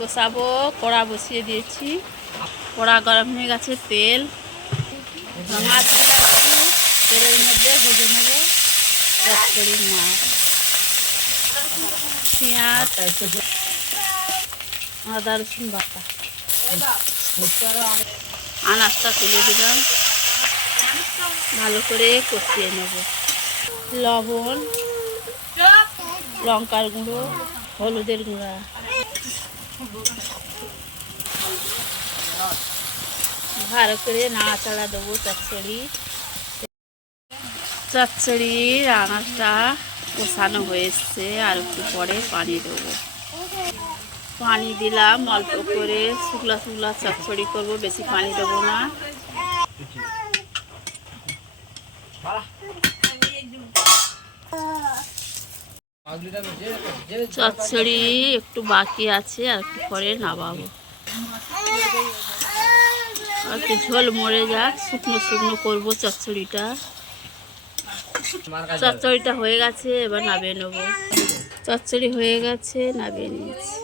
বসাবো, কড়া বসিয়ে দিয়েছি। কড়া গরম হয়ে গেছে, তেল তেলের মধ্যে ভেজে নেবো চচ্চড়ি মাছ, পেঁয়াজ, আদা রসুন বাটা। আনাজটা তুলে দিলাম, ভালো করে কষিয়ে নেব। লবণ, লঙ্কার গুঁড়ো, হলুদের গুঁড়া, ভালো করে নাড়াচাড়া দেবো। চচ্চড়ির আনাজটা কষানো হয়ে এসছে, আর একটু পরে পানি দেবো। পানি দিলাম অল্প করে, শুকলা শুকলা চচ্চড়ি করবো, বেশি পানি দেবো না। চচ্চড়ি একটু বাকি আছে, আর একটু পরে নামাবো। আর একটু ঝোল মরে যাক, শুকনো শুকনো করবো চচ্চড়িটা। চচ্চড়িটা হয়ে গেছে, এবার নামিয়ে নেবো। চচ্চড়ি হয়ে গেছে, নামিয়ে নিয়েছি।